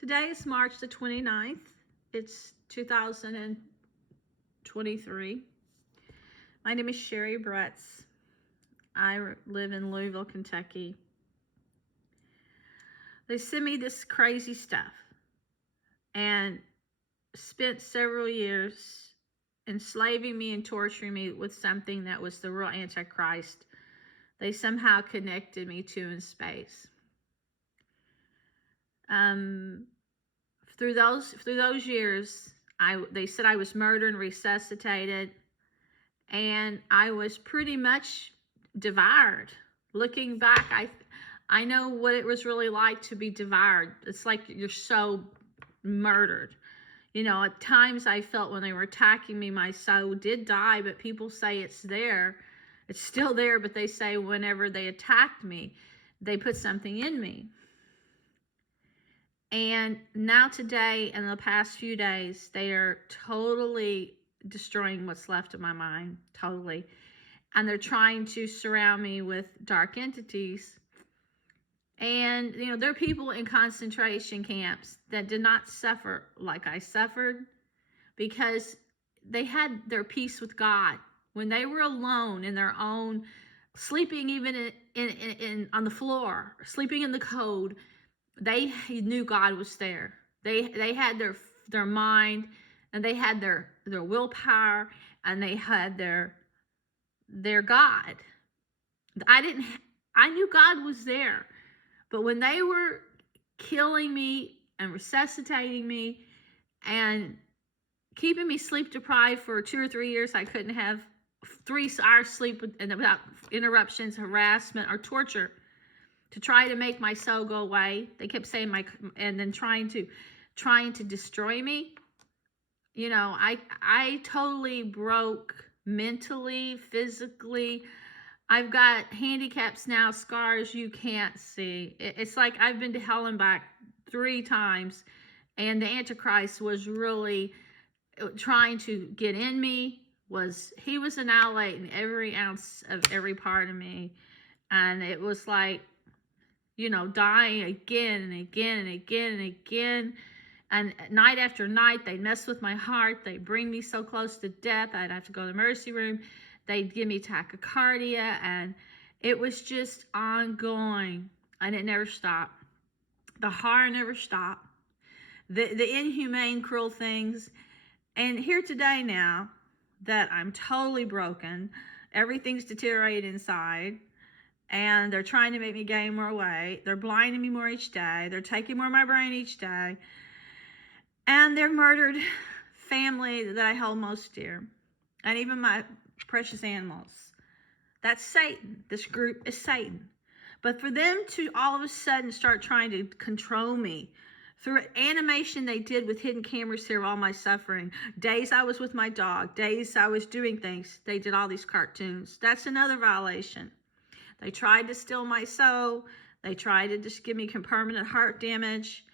Today is March the 29th. It's 2023. My name is Sherry Bretz. I live in Louisville, Kentucky. They sent me this crazy stuff and spent several years enslaving me and torturing me with something that was the real Antichrist. They somehow connected me to in space. Through those years, they said I was murdered and resuscitated, and I was pretty much devoured. Looking back, I know what it was really like to be devoured. It's like you're so murdered. You know, at times I felt when they were attacking me, my soul did die, but people say it's there. It's still there, but they say whenever they attacked me, they put something in me. And now today, in the past few days, they are totally destroying what's left of my mind, totally. And they're trying to surround me with dark entities. And, you know, there are people in concentration camps that did not suffer like I suffered because they had their peace with God. When they were alone in their own, sleeping even on the floor, sleeping in the cold, they knew God was there. They had their mind, and they had their willpower, and they had their God. I knew God was there. But when they were killing me and resuscitating me and keeping me sleep deprived for 2 or 3 years, I couldn't have 3 hours sleep without interruptions, harassment, or torture to try to make my soul go away. They kept saying and then trying to destroy me. You know, I totally broke mentally, physically. I've got handicaps now, scars you can't see. It's like I've been to hell and back 3 times, and the Antichrist was really trying to get in me. He was annihilating every ounce of every part of me, and it was like, you know, dying again and again and again and again. And night after night, they'd mess with my heart. They'd bring me so close to death, I'd have to go to the emergency room. They'd give me tachycardia, and it was just ongoing, and it never stopped. The horror never stopped. The inhumane, cruel things. And here today now that I'm totally broken, everything's deteriorated inside, and they're trying to make me gain more weight. They're blinding me more each day. They're taking more of my brain each day. And they're murdered family that I hold most dear. And even my precious animals. That's Satan. This group is Satan. But for them to all of a sudden start trying to control me through animation they did with hidden cameras here of all my suffering. Days I was with my dog. Days I was doing things. They did all these cartoons. That's another violation. They tried to steal my soul. They tried to just give me permanent heart damage.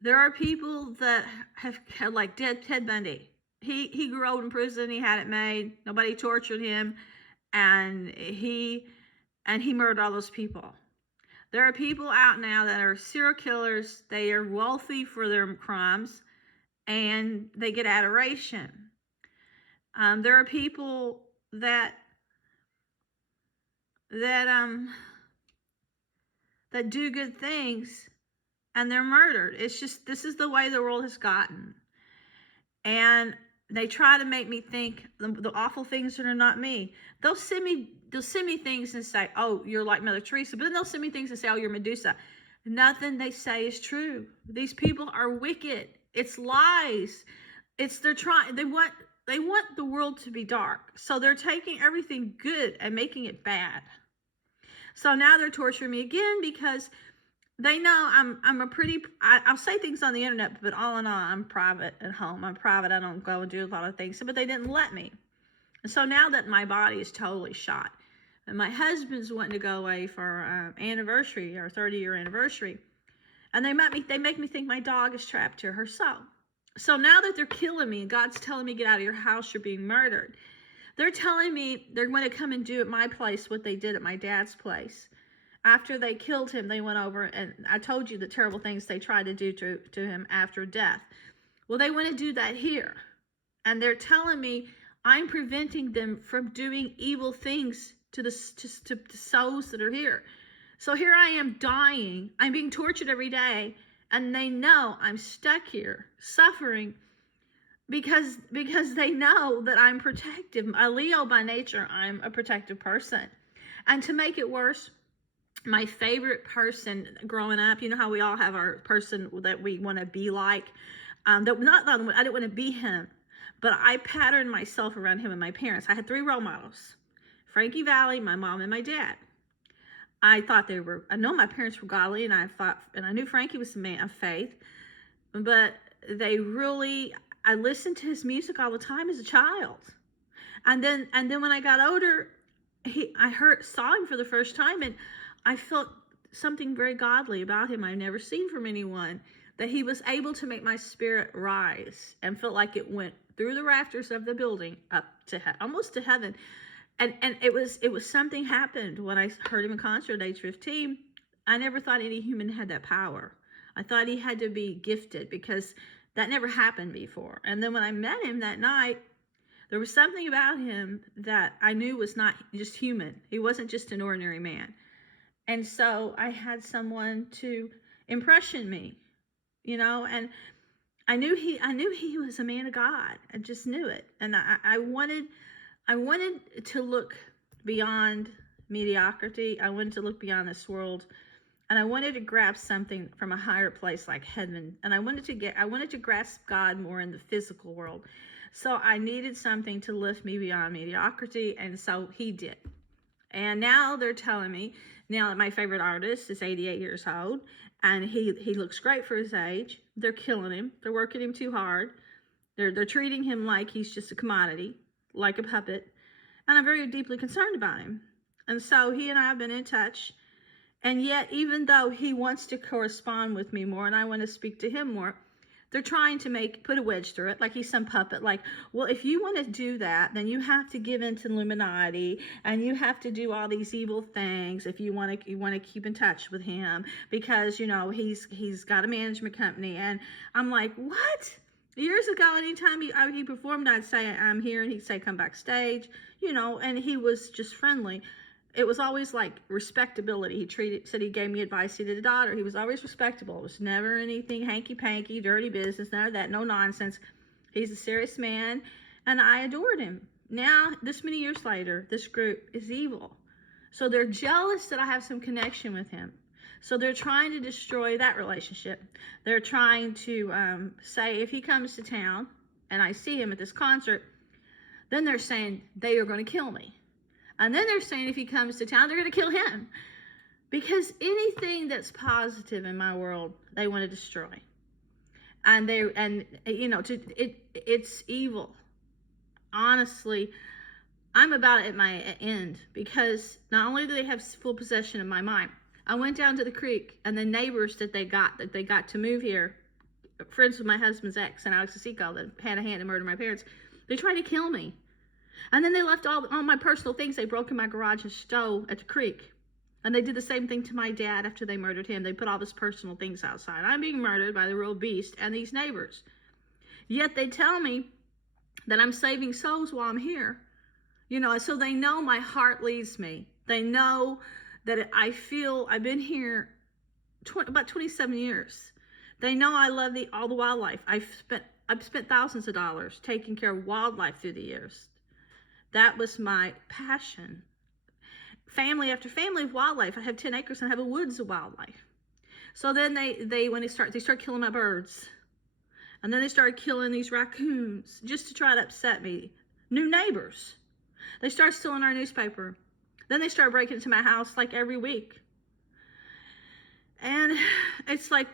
There are people that have had, like Ted Bundy. He grew old in prison. He had it made. Nobody tortured him, and he murdered all those people. There are people out now that are serial killers. They are wealthy for their crimes, and they get adoration. There are people that do good things, and they're murdered. It's just, this is the way the world has gotten. And they try to make me think the awful things that are not me. They'll send me things and say, oh, you're like Mother Teresa. But then they'll send me things and say, oh, you're Medusa. Nothing they say is true. These people are wicked. It's lies. They want the world to be dark. So they're taking everything good and making it bad. So now they're torturing me again because they know I'll say things on the internet, but all in all, I'm private at home. I'm private. I don't go and do a lot of things, but they didn't let me. And so now that my body is totally shot, and my husband's wanting to go away for our anniversary, our 30-year anniversary, and they make me think my dog is trapped to her soul. So now that they're killing me, and God's telling me, get out of your house, you're being murdered. They're telling me they're going to come and do at my place what they did at my dad's place. After they killed him, they went over, and I told you the terrible things they tried to do to him after death. Well, they want to do that here. And they're telling me I'm preventing them from doing evil things to the souls that are here. So here I am dying. I'm being tortured every day. And they know I'm stuck here suffering because they know that I'm protective. A Leo by nature, I'm a protective person. And to make it worse, my favorite person growing up, you know how we all have our person that we want to be like. I didn't want to be him, but I patterned myself around him and my parents. I had 3 role models: Frankie Valli, my mom, and my dad. I know my parents were godly, and I knew Frankie was a man of faith, but I listened to his music all the time as a child. And then when I got older, I saw him for the first time, and I felt something very godly about him I've never seen from anyone, that he was able to make my spirit rise and felt like it went through the rafters of the building up to almost to heaven. And it was something happened when I heard him in concert at age 15. I never thought any human had that power. I thought he had to be gifted because that never happened before. And then when I met him that night, there was something about him that I knew was not just human. He wasn't just an ordinary man. And so I had someone to impression me, and I knew he was a man of God. I just knew it. And I wanted to look beyond mediocrity. I wanted to look beyond this world, and I wanted to grab something from a higher place like heaven. And I wanted to grasp God more in the physical world. So I needed something to lift me beyond mediocrity, and so he did. And now they're telling me now that my favorite artist is 88 years old, and he looks great for his age. They're killing him. They're working him too hard. They're treating him like he's just a commodity, like a puppet. And I'm very deeply concerned about him. And so he and I have been in touch. And yet, even though he wants to correspond with me more and I want to speak to him more, they're trying to put a wedge through it, like he's some puppet. Like, well, if you want to do that, then you have to give in to Illuminati, and you have to do all these evil things if you want to keep in touch with him, because he's got a management company. And I'm like, what? Years ago, anytime he performed, I'd say I'm here, and he'd say come backstage, and he was just friendly. It was always like respectability. Said he gave me advice. He did a daughter. He was always respectable. It was never anything hanky-panky, dirty business, none of that, no nonsense. He's a serious man, and I adored him. Now, this many years later, this group is evil. So they're jealous that I have some connection with him. So they're trying to destroy that relationship. They're trying to say if he comes to town and I see him at this concert, then they're saying they are going to kill me. And then they're saying if he comes to town, they're going to kill him. Because anything that's positive in my world, they want to destroy. It's evil. Honestly, I'm about at my end, because not only do they have full possession of my mind, I went down to the creek, and the neighbors that they got to move here, friends with my husband's ex and Alex Asico that had a hand in murder my parents, they tried to kill me. And then they left all my personal things. They broke in my garage and stole at the creek. And they did the same thing to my dad after they murdered him. They put all his personal things outside. I'm being murdered by the real beast and these neighbors. Yet they tell me that I'm saving souls while I'm here. So they know my heart leads me. They know that I've been here about 27 years. They know I love all the wildlife. I've spent thousands of dollars taking care of wildlife through the years. That was my passion. Family after family of wildlife. I have 10 acres and I have a woods of wildlife. So then they start killing my birds. And then they started killing these raccoons just to try to upset me. New neighbors. They start stealing our newspaper. Then they start breaking into my house like every week. And it's like,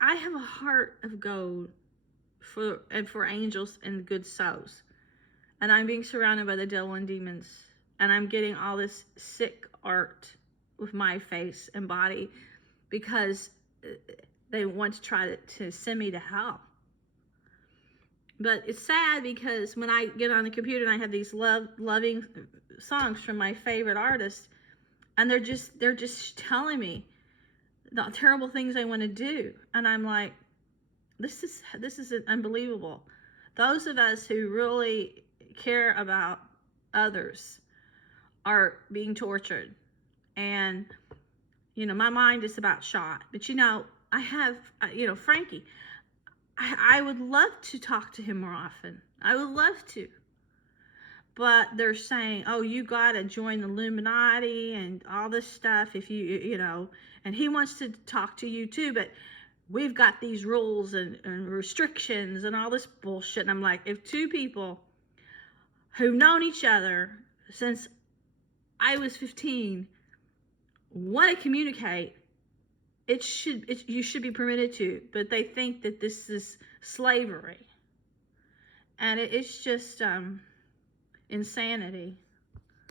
I have a heart of gold for angels and good souls. And I'm being surrounded by the devil and demons. And I'm getting all this sick art with my face and body because they want to try to send me to hell. But it's sad because when I get on the computer and I have these loving songs from my favorite artists, And they're just telling me the terrible things they want to do. And I'm like, this is unbelievable. Those of us who really care about others are being tortured. And my mind is about shot. But I have Frankie. I would love to talk to him more often. I would love to. But they're saying, oh, you got to join the Illuminati and all this stuff if and he wants to talk to you too, but we've got these rules and restrictions and all this bullshit. And I'm like, if two people who've known each other since I was 15 want to communicate, you should be permitted to, but they think that this is slavery. And it's just insanity.